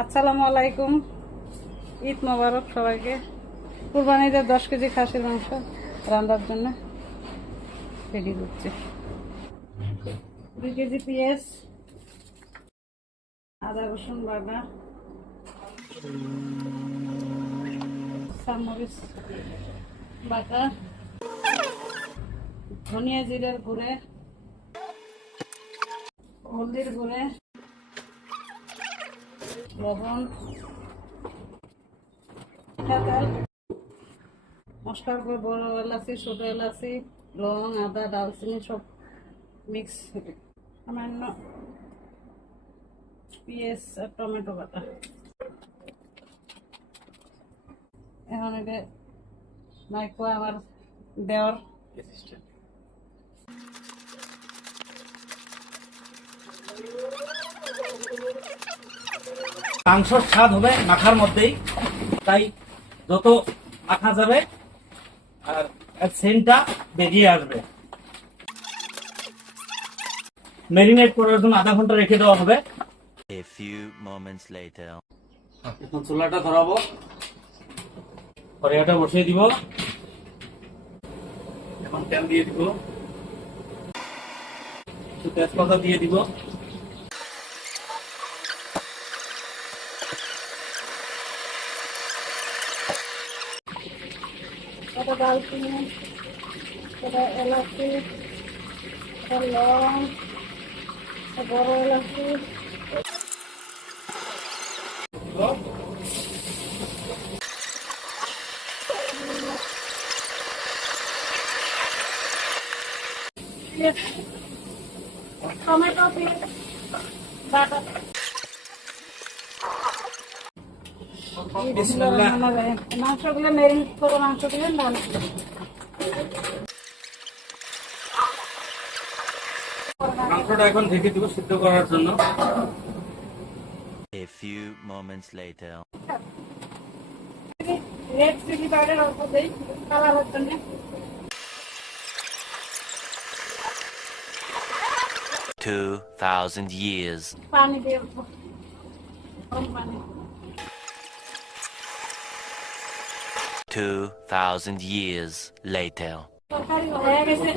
আসসালামু আলাইকুম। ঈদ মোবারক সবাইকে। কুরবানিদের 10 কেজি খাসির মাংস রান্নার জন্য রেডি করছি। 2 কেজি পেঁয়াজ, আদা রসুন বাটা, চামরিচ বাটা, ধনিয়া জিরার গুঁড়ে, হলদির গুঁড়ে, লবণ, তেল, মশলার গুঁড়ো, বড় এলাচি, ছোট এলাচি, লং, আদা, দালচিনি সব মিক্স। সামান্য পেঁয়াজ আর টমেটো বাটা। এখন এটা মাইকো আমার দেওয়ার মাংসর স্বাদ হবে মাখার মধ্যেই, তাই যত মাখা যাবে আর সেন্টটা বেরিয়ে আসবে। ম্যারিনেট করার জন্য আধা ঘন্টা রেখে দেওয়া হবে। A few moments later. এখন চুলাটা ধরাবো, কড়াইটা বসিয়ে দিব। এখন তেল দিয়ে দিব, একটু তেজপাতা দিয়ে দিব, এটা দালচিনি, এটা এলাচি, এটা লং, বড় এলাচি, টমেটো, পেঁয়াজ বাটা। মাংসগুলো ম্যারিনেট করে মাংস দিবেন। মাংসটা এখন ঢেকে দিব সিদ্ধ করার জন্য। A few moments later. Red chili powder অল্প দেই কালারের জন্য। 2,000 years. পানি দিয়ে গরম পানি। 2,000 years later. তরকারি হয়ে গেছে।